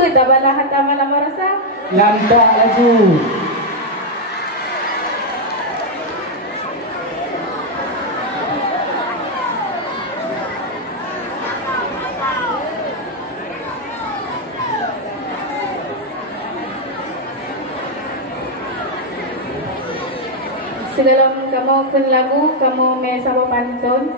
Tabalah hatta malam rasa. Lambat laju. Sebelum kamu pun lagu, kamu main sama pantun.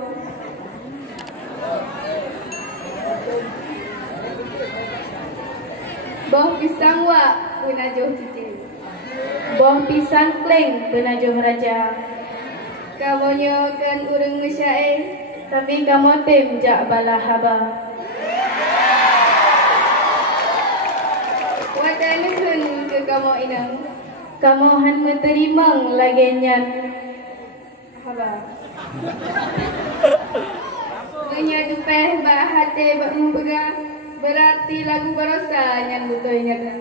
Boh pisang wak penajuh cici. Boh pisang kleng penajuh raja. Kamu nyokan urang mesyair, tapi kamu tem jak balah haba. Wadah nuhun ke kamu inang. Kamu han meterimang lagi nyan haba. Menyadu peh bah hati bak membegah. Berarti lagu berosa yang butuh ingat.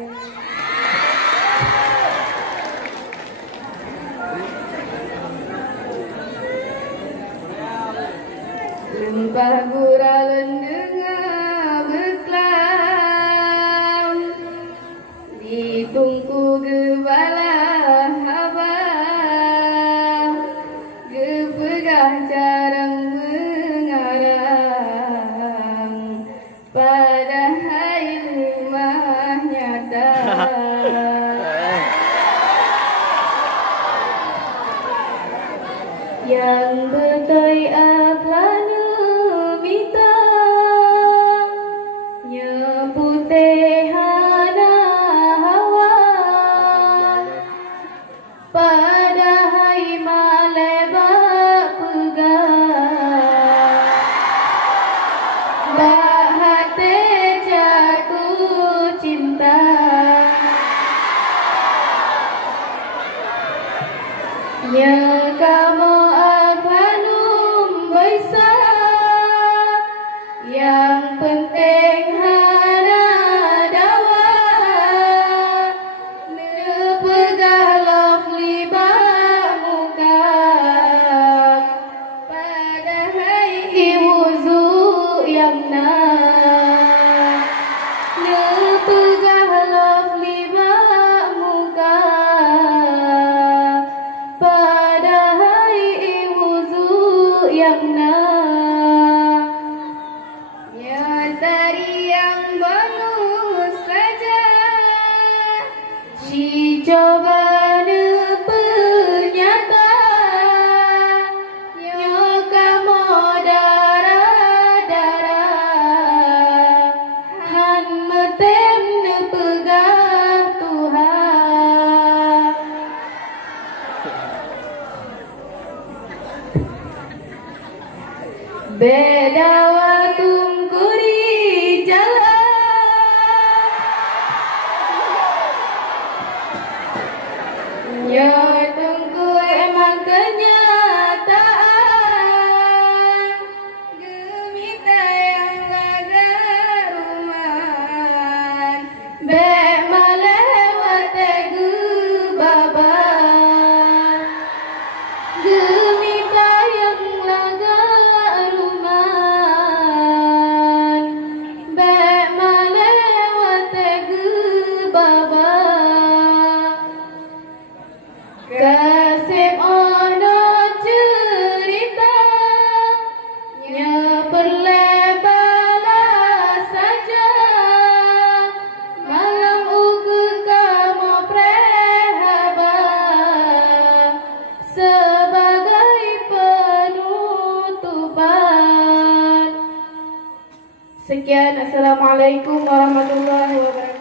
Lempah gurau lendengah berkelam di tungku gebala haba gepegah jarang mengarang pada hai rumah nyata. Yang betai aklanya mita nyeputehana hawa pada hai maleba pegang bahate jatuh cinta. Ya kamu bisa yang penting hana dawa nepegah lovely muka pada hai wuzu yang na nepegah lovely muka pada hai wuzu yang na. Coba penyata nyoka darah han metem nepegah Tuhan. Beda waktu kuri jalan ya tunggu emang kenyataan gemita yang laga rumahan be malewat egu baban gemita yang laga rumahan be malewat egu baban. Kasih ono cerita nyeperlebala saja malam ugu kamu prehaba sebagai penutupan. Sekian, assalamualaikum warahmatullahi wabarakatuh.